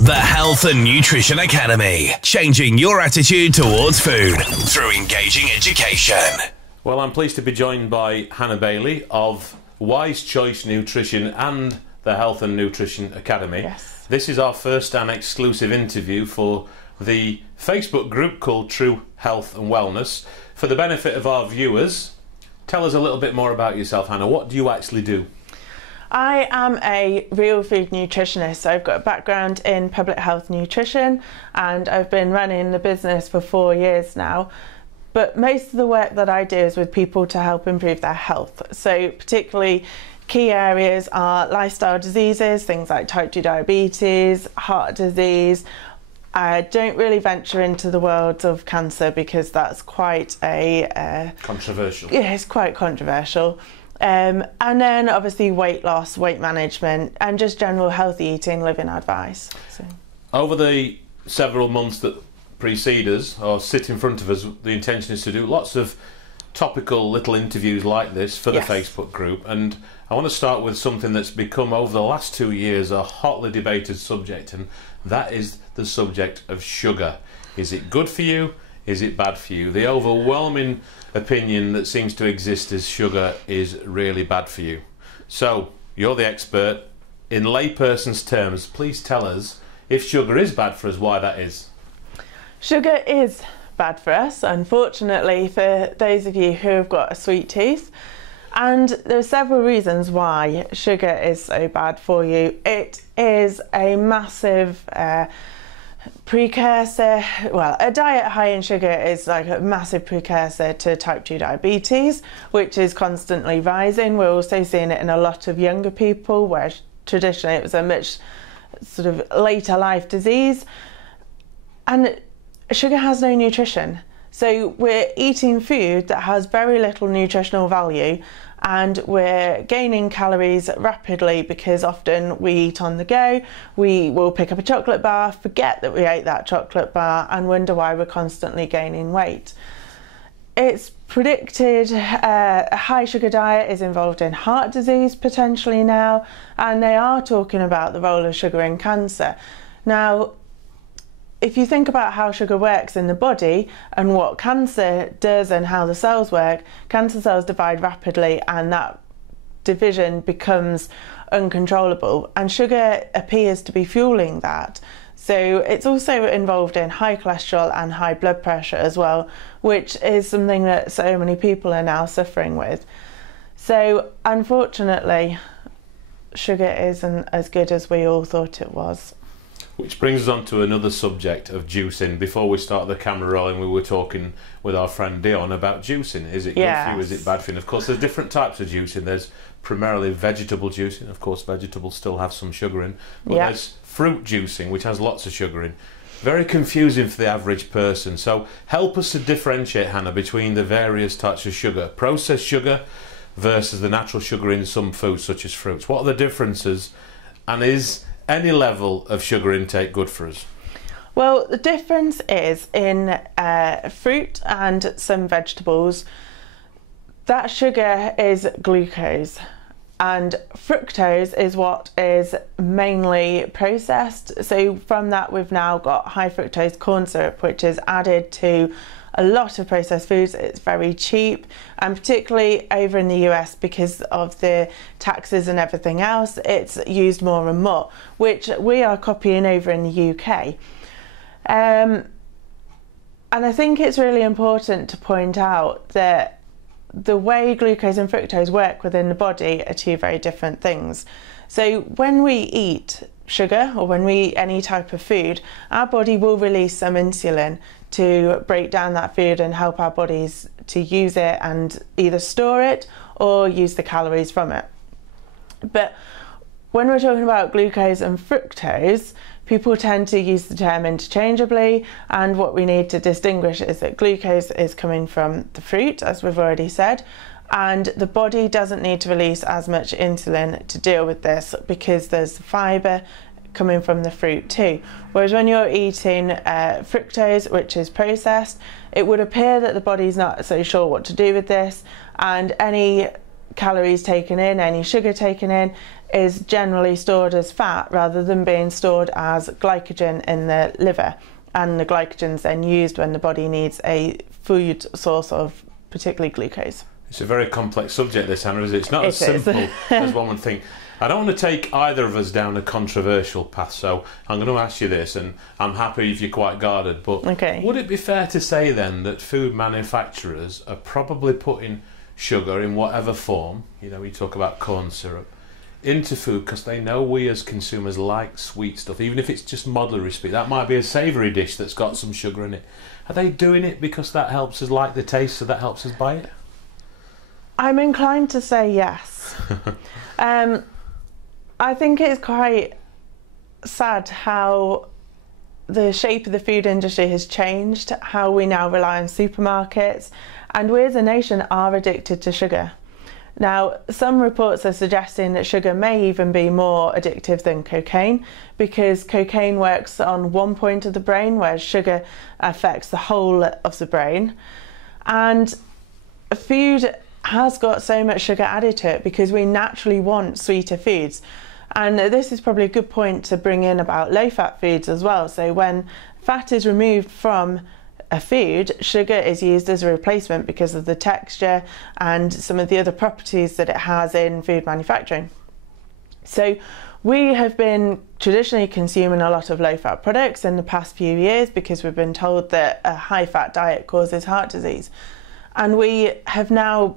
The Health and Nutrition Academy, changing your attitude towards food through engaging education. Well, I'm pleased to be joined by Hannah Bailey of Wise Choice Nutrition and the Health and Nutrition Academy. Yes. This is our first and exclusive interview for the Facebook group called True Health and Wellness. For the benefit of our viewers, tell us a little bit more about yourself, Hannah. What do you actually do? I am a real food nutritionist, so I've got a background in public health nutrition and I've been running the business for 4 years now. But most of the work that I do is with people to help improve their health. So particularly key areas are lifestyle diseases, things like type 2 diabetes, heart disease. I don't really venture into the world of cancer because that's quite a... controversial. Yeah, it's quite controversial. And then obviously weight loss, weight management, and just general healthy eating, living advice. So. Over the several months that precede us, or sit in front of us, the intention is to do lots of topical little interviews like this for the Yes. Facebook group. And I want to start with something that's become, over the last 2 years, a hotly debated subject, and that is the subject of sugar. Is it good for you? Is it bad for you? The overwhelming opinion that seems to exist is sugar is really bad for you. So, you're the expert. In layperson's terms, please tell us, if sugar is bad for us, why that is. Sugar is bad for us, unfortunately, for those of you who have got a sweet tooth. And there are several reasons why sugar is so bad for you. It is a massive precursor. Well, a diet high in sugar is like a massive precursor to type 2 diabetes, which is constantly rising. We're also seeing it in a lot of younger people, where traditionally it was a much sort of later life disease. And sugar has no nutrition. So we're eating food that has very little nutritional value, and we're gaining calories rapidly because often we eat on the go. We will pick up a chocolate bar, forget that we ate that chocolate bar, and wonder why we're constantly gaining weight. It's predicted a high sugar diet is involved in heart disease potentially now, and they are talking about the role of sugar in cancer. Now, if you think about how sugar works in the body and what cancer does and how the cells work, cancer cells divide rapidly and that division becomes uncontrollable, and sugar appears to be fueling that. So it's also involved in high cholesterol and high blood pressure as well, which is something that so many people are now suffering with. So unfortunately, sugar isn't as good as we all thought it was. Which brings us on to another subject of juicing. Before we start the camera rolling, we were talking with our friend Dion about juicing. Is it good for you? Is it bad for you? And of course, there's different types of juicing. There's primarily vegetable juicing. Of course, vegetables still have some sugar in. But there's fruit juicing, which has lots of sugar in. Very confusing for the average person. So help us to differentiate, Hannah, between the various types of sugar. Processed sugar versus the natural sugar in some foods, such as fruits. What are the differences? And is any level of sugar intake good for us? Well, the difference is in fruit and some vegetables, that sugar is glucose, and fructose is what is mainly processed. So from that, we've now got high fructose corn syrup, which is added to a lot of processed foods. It's very cheap, and particularly over in the US, because of the taxes and everything else, it's used more and more, which we are copying over in the UK. And I think it's really important to point out that the way glucose and fructose work within the body are two very different things. So when we eat sugar, or when we eat any type of food, our body will release some insulin to break down that food and help our bodies to use it and either store it or use the calories from it. But when we're talking about glucose and fructose, people tend to use the term interchangeably, and what we need to distinguish is that glucose is coming from the fruit, as we've already said, and the body doesn't need to release as much insulin to deal with this because there's fibre coming from the fruit too. Whereas when you're eating fructose, which is processed, it would appear that the body's not so sure what to do with this, and any calories taken in, any sugar taken in, is generally stored as fat rather than being stored as glycogen in the liver. And the glycogen's then used when the body needs a food source of particularly glucose. It's a very complex subject, this, Hannah, is it? It's not as simple as one would think. I don't want to take either of us down a controversial path, so I'm going to ask you this, and I'm happy if you're quite guarded, but would it be fair to say then that food manufacturers are probably putting sugar in whatever form, you know, we talk about corn syrup, into food because they know we as consumers like sweet stuff, even if it's just modellary sweet? That might be a savoury dish that's got some sugar in it. Are they doing it because that helps us like the taste, so that helps us buy it? I'm inclined to say yes. I think it's quite sad how the shape of the food industry has changed, how we now rely on supermarkets, and we as a nation are addicted to sugar. Now, some reports are suggesting that sugar may even be more addictive than cocaine, because cocaine works on one point of the brain, whereas sugar affects the whole of the brain. And food has got so much sugar added to it because we naturally want sweeter foods. And this is probably a good point to bring in about low-fat foods as well. So when fat is removed from a food, sugar is used as a replacement because of the texture and some of the other properties that it has in food manufacturing. So we have been traditionally consuming a lot of low-fat products in the past few years because we've been told that a high-fat diet causes heart disease. And we have now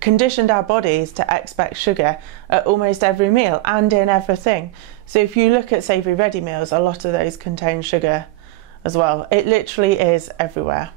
conditioned our bodies to expect sugar at almost every meal and in everything. So if you look at savoury ready meals, a lot of those contain sugar as well. It literally is everywhere.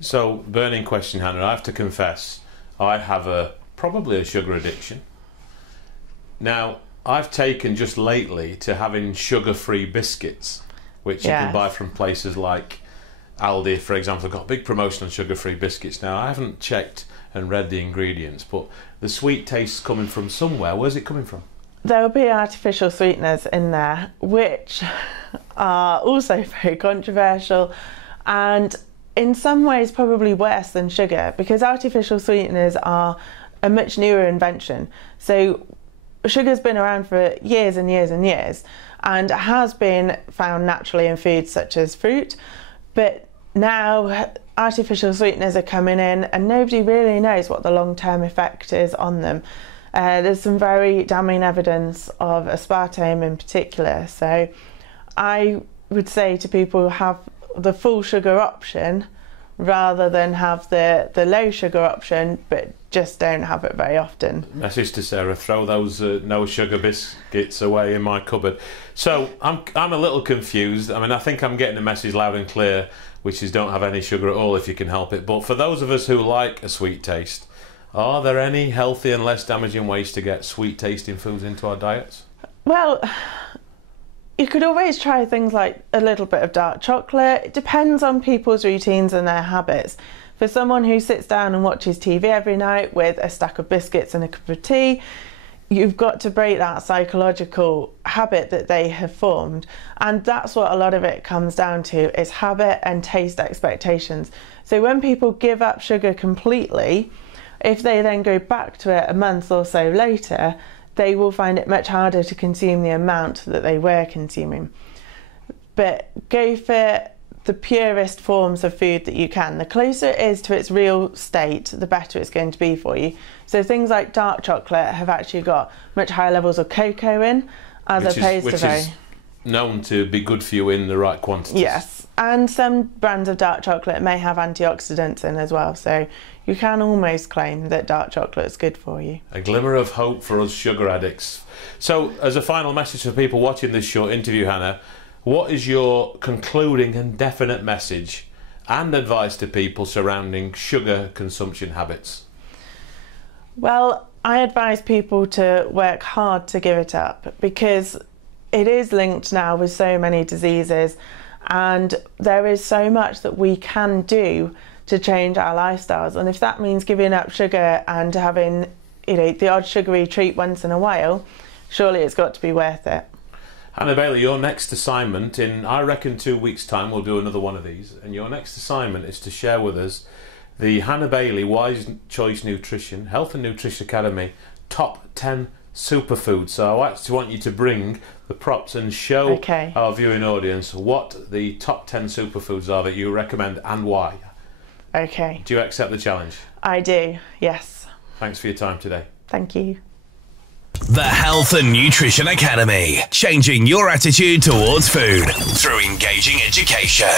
So, burning question, Hannah, I have to confess, I have probably a sugar addiction. Now, I've taken just lately to having sugar-free biscuits, which you can buy from places like Aldi, for example. I've got a big promotion on sugar-free biscuits now. I haven't checked and read the ingredients, but the sweet taste's coming from somewhere. Where's it coming from? There will be artificial sweeteners in there, which are also very controversial and in some ways probably worse than sugar, because artificial sweeteners are a much newer invention. So sugar's been around for years and years and years and has been found naturally in foods such as fruit, but now artificial sweeteners are coming in and nobody really knows what the long-term effect is on them. There's some very damning evidence of aspartame in particular, so I would say to people, have the full sugar option rather than have the low sugar option, but just don't have it very often. Message to Sarah, throw those no sugar biscuits away in my cupboard. So I'm a little confused. I mean, I think I'm getting the message loud and clear, which is don't have any sugar at all if you can help it. But for those of us who like a sweet taste, are there any healthy and less damaging ways to get sweet tasting foods into our diets? Well, you could always try things like a little bit of dark chocolate. It depends on people's routines and their habits. For someone who sits down and watches TV every night with a stack of biscuits and a cup of tea, you've got to break that psychological habit that they have formed. And that's what a lot of it comes down to, is habit and taste expectations. So when people give up sugar completely, if they then go back to it a month or so later, they will find it much harder to consume the amount that they were consuming. But go for the purest forms of food that you can. The closer it is to its real state, the better it's going to be for you. So things like dark chocolate have actually got much higher levels of cocoa in, which is known to be good for you in the right quantities. Yes, and some brands of dark chocolate may have antioxidants in as well, so you can almost claim that dark chocolate is good for you. A glimmer of hope for us sugar addicts. So, as a final message for people watching this short interview, Hannah, what is your concluding and definite message and advice to people surrounding sugar consumption habits? Well, I advise people to work hard to give it up, because it is linked now with so many diseases, and there is so much that we can do to change our lifestyles. And if that means giving up sugar and having, the odd sugary treat once in a while, surely it's got to be worth it. Hannah Bailey, your next assignment in, I reckon, 2 weeks' time, we'll do another one of these, and your next assignment is to share with us the Hannah Bailey Wise Choice Nutrition Health and Nutrition Academy top 10 superfoods. So I actually want you to bring the props and show our viewing audience what the top 10 superfoods are that you recommend and why. Okay. Do you accept the challenge? I do, yes. Thanks for your time today. Thank you. The Health and Nutrition Academy, changing your attitude towards food through engaging education.